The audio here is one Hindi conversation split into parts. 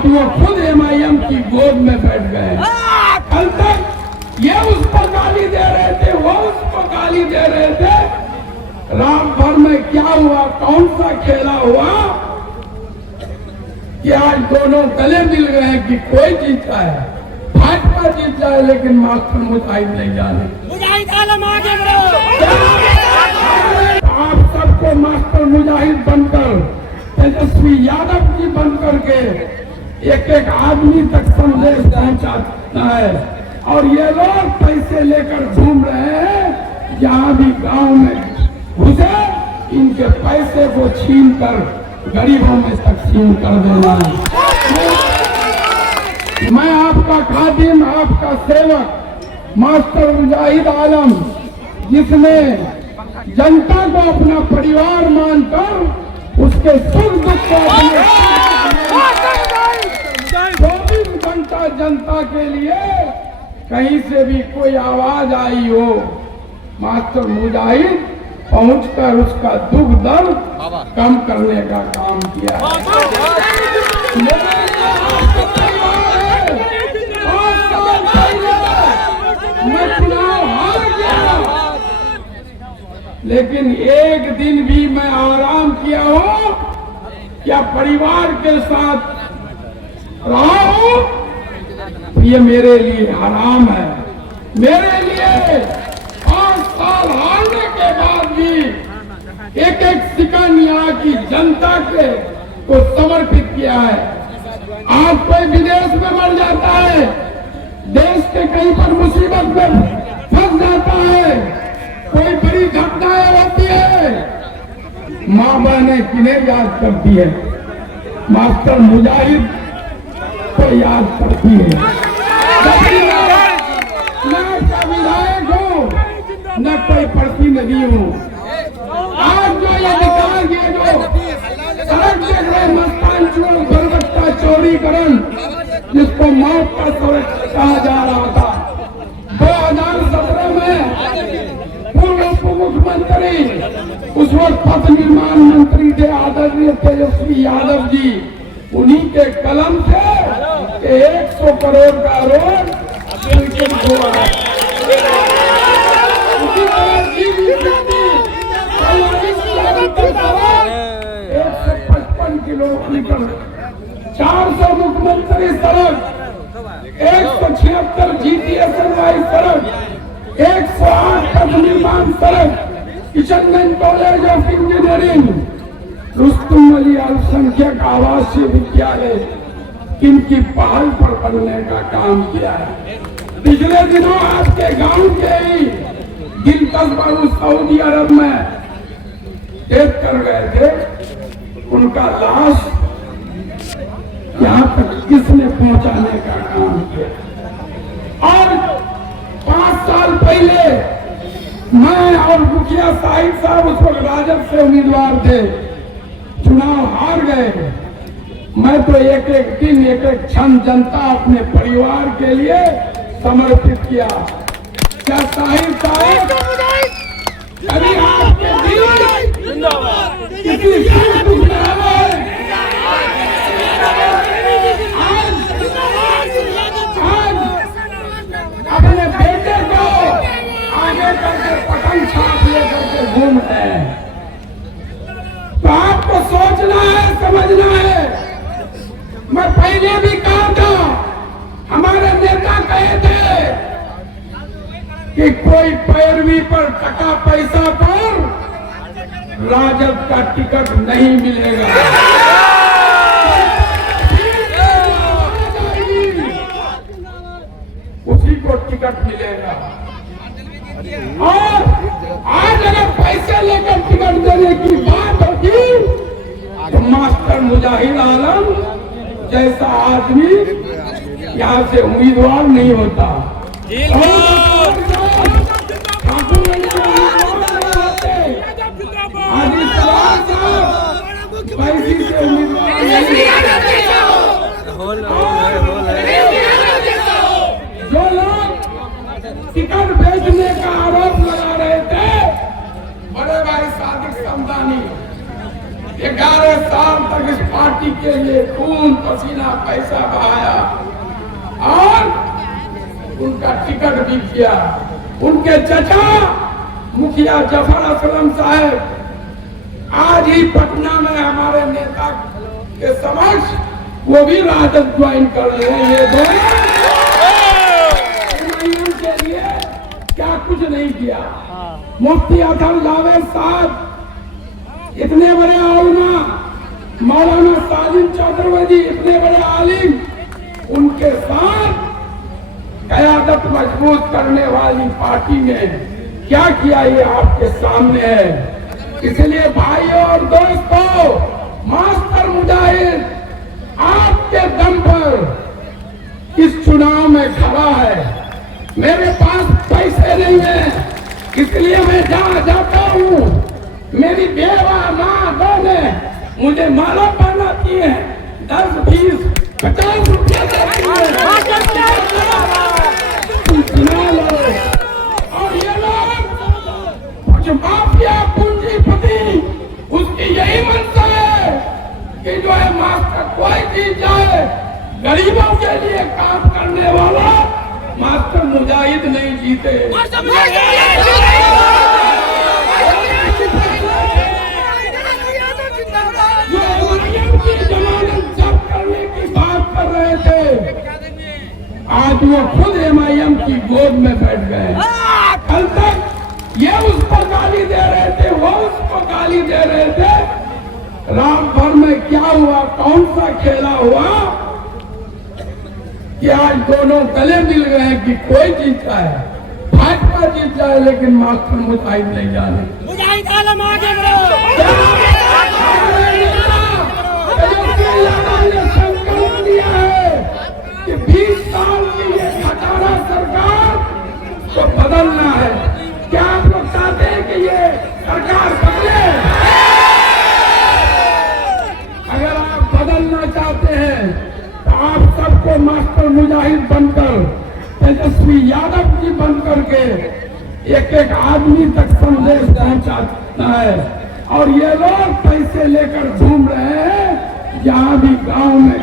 आज वो खुद MIM की गोद में बैठ गए। कल तक ये उस पर गाली दे रहे थे, वो उसको गाली दे रहे थे। राम भर में क्या हुआ, कौन सा खेला हुआ कि आज दोनों गले मिल गए हैं कि कोई जीता है, भाजपा जीत जाए लेकिन मास्टर मुजाहिद नहीं जाने। आप सबको मास्टर मुजाहिद बनकर, तेजस्वी यादव जी बनकर के एक एक आदमी तक संदेश पहुंचाना है। और ये लोग पैसे लेकर घूम रहे हैं, जहां भी गांव में घुसे इनके पैसे को छीन कर गरीबों में तकसीम कर देना है। मैं आपका खादिम, आपका सेवक मास्टर मुजाहिद आलम, जिसने जनता को अपना परिवार मानकर उसके सुख दुख को 24 घंटा जनता के लिए कहीं से भी कोई आवाज आई हो, मास्टर मुजाहिद पहुंचकर उसका दुख दर्द कम करने का काम किया मैं चुनाव हार गया, लेकिन एक दिन भी मैं आराम किया हो, क्या परिवार के साथ रहा हो, ये मेरे लिए हराम है। मेरे लिए 5 साल हारने के बाद भी एक एक सेकंड यहाँ की जनता को समर्पित किया है। आज कोई विदेश में मर जाता है, देश के कहीं पर मुसीबत में फंस जाता है, कोई बड़ी घटनाएं होती है, माँ बहनें किन्हें याद करती है? मास्टर मुजाहिद को याद करती है। न विधायक हो न कोई प्रतिनिधि हो, आज जो ये विकास, ये जो सड़क देख रहे मस्तान चोर, बरबट्टा चोरीकरण, जिसको मौत का सड़क कहा जा रहा था, 2017 में पूर्व उप मुख्यमंत्री, उस वक्त पथ निर्माण मंत्री थे आदरणीय तेजस्वी यादव जी, उन्हीं के कलम से 100 करोड़ का रोड हुआ है। 155 किलोमीटर, 400 मुख्यमंत्री सड़क, 176 GTSNY सड़क, 108 पथ निर्माण सड़क, Kishanganj college of engineering, Rustam Ali अल्पसंख्यक आवासीय विद्यालय इनकी पहल पर बनने का काम किया है। पिछले दिनों आपके गांव के ही दिलकश बाबू सऊदी अरब में डेथ कर गए थे, उनका लाश यहाँ तक किसने पहुंचाने का काम किया। और 5 साल पहले मैं और मुखिया साहब उस वक्त राजद से उम्मीदवार थे, चुनाव हार गए। मैं तो एक एक दिन, एक एक क्षण जनता अपने परिवार के लिए समर्पित किया। क्या साहिब साहब कभी आपके दिल किसी सुख दुख में आए? आज अपने बेटे को आगे करके पतंग छाप लेकर के घूमते हैं। तो आपको सोचना है, समझना है। मैं पहले भी कहा था, हमारे नेता कहे थे कि कोई पैरवी पर, टका पैसा पर राजद का टिकट नहीं मिलेगा। उसी को टिकट मिलेगा। और आज अगर पैसे लेकर टिकट देने की बात होगी तो मास्टर मुजाहिद आलम जैसा आदमी यहाँ से उम्मीदवार नहीं होता। जो लोग टिकट बेचने का आरोप लगा रहे थे, बड़े भाई सादिक समदानी 11 साल तक इस पार्टी के लिए खून पसीना पैसा बहाया और उनका टिकट भी किया। उनके चचा मुखिया जफर असलम साहब आज ही पटना में हमारे नेता के समक्ष वो भी राजद ज्वाइन कर रहे हैं। ये दोनों के लिए क्या कुछ नहीं किया। मुफ्ती अतर जावेद साहब इतने बड़े आलिमा, मौलाना साजिद चौधरी इतने बड़े आलिम, उनके साथ क़यादत मजबूत करने वाली पार्टी ने क्या किया ये आपके सामने है। इसलिए भाइयों और दोस्तों, मास्टर मुजाहिद आपके दम पर इस चुनाव में खड़ा है। मेरे पास पैसे नहीं है, इसलिए मैं जहाँ जाता हूँ मेरी बेवा माँ बहने मुझे माला पहनाती है, 10, 20, 50 रुपया देती है। और ये लोग कुछ माफिया पूंजीपति उसकी यही मंशा है कि जो है मास्टर कोई जीत जाए। गरीबों के लिए काम करने वाला मास्टर मुजाहिद नहीं जीते। आज वो खुद MIM की गोद में बैठ गए। कल तक ये उसको गाली दे रहे थे, वो उसको गाली दे रहे थे। रात भर में क्या हुआ, कौन सा खेला हुआ कि आज दोनों गले मिल गए हैं कि कोई जीता है, भाजपा जीत जाए लेकिन मास्टर मुजाहिद नहीं जाने। संकल्प लिया है कि 20 साल की ये खटारा सरकार को बदलना है। क्या आप लोग चाहते हैं कि ये सरकार बदले? अगर आप बदलना चाहते हैं तो आप सबको मास्टर मुजाहिद बनकर, तेजस्वी यादव जी बनकर के एक एक आदमी तक संदेश पहुंचाना है। और ये लोग पैसे लेकर घूम रहे हैं, जहाँ भी गांव में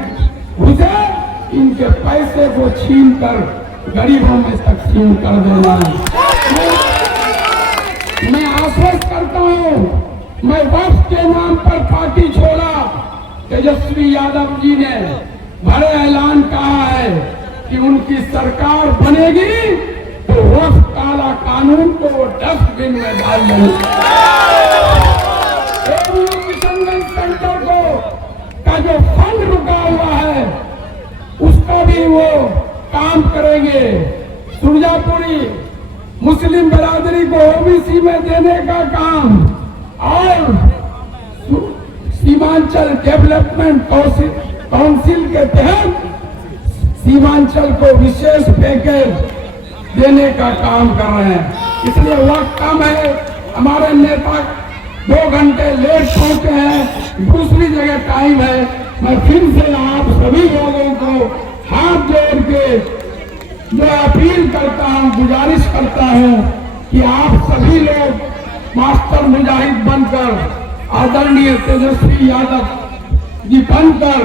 घुसे इनके पैसे को छीन कर गरीबों में तकसीम कर देना है। मैं आश्वस्त करता हूँ, मैं वक्फ के नाम पर पार्टी छोड़ा। तेजस्वी यादव जी ने बड़े ऐलान कहा है कि उनकी सरकार बनेगी तो वक्फ काला कानून को डस्टबिन में डाल देंगे। किशनगंज सेंटर को का जो फंड रुका हुआ है उसका भी वो काम करेंगे। सुरजापुरी मुस्लिम बिरादरी को OBC में देने का काम और सीमांचल डेवलपमेंट काउंसिल के तहत सीमांचल को विशेष पैकेज देने का काम कर रहे हैं। इसलिए वक्त कम है, हमारे नेता 2 घंटे लेट पहुंचे हैं, दूसरी जगह टाइम है। मैं फिर से आप सभी लोगों को हाथ जोड़ के जो अपील करता हूं, गुजारिश करता हूं कि आप सभी लोग मास्टर मुजाहिद बनकर, आदरणीय तेजस्वी यादव जी बनकर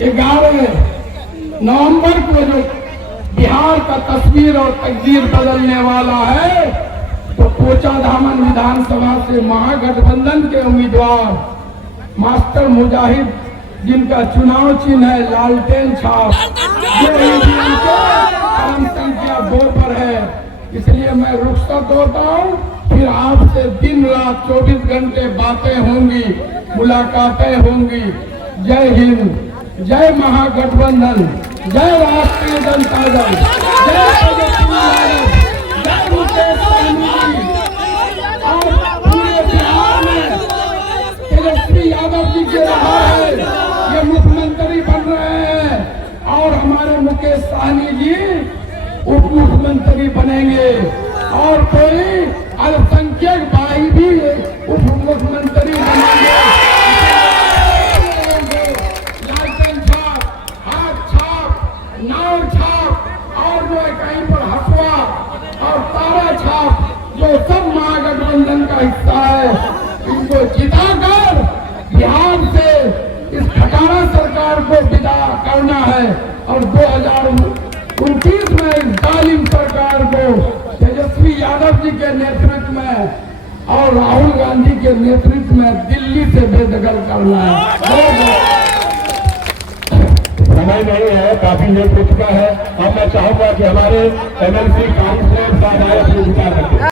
11 नवंबर को जो बिहार का तस्वीर और तकदीर बदलने वाला है, तो कोचाधामन विधानसभा से महागठबंधन के उम्मीदवार मास्टर मुजाहिद जिनका चुनाव चिन्ह है लालटेन छाप, काम संख्या 2 पर है। इसलिए मैं रुखसत होता हूँ, फिर आपसे दिन रात 24 घंटे बातें होंगी, मुलाकातें होंगी। जय हिंद, जय महागठबंधन, जय राष्ट्रीय जनता दल, जय मुकेश सहनी। और पूरे बिहार में तेजस्वी यादव जी के रहा है, ये मुख्यमंत्री बन रहे हैं और हमारे मुकेश सहनी जी उप मुख्यमंत्री बनेंगे और कोई अल्पसंख्यक भाई भी उप मुख्यमंत्री बनेंगे। लालटेन छाप, हाथ छाप, नाव छाप और जो कहीं पर हसुआ और तारा छाप, जो सब महागठबंधन का हिस्सा है, इनको जिताकर बिहार से इस खटारा सरकार सरकार को विदा करना है और 2029 में इस जालिम सरकार को तेजस्वी यादव जी के नेतृत्व में और राहुल गांधी के नेतृत्व में दिल्ली से बेदखल करना है। समय नहीं है, काफी लेट हो चुका है। अब मैं चाहूंगा कि हमारे MLC काउंसिलर साहब आए अपनी विचार करते हैं।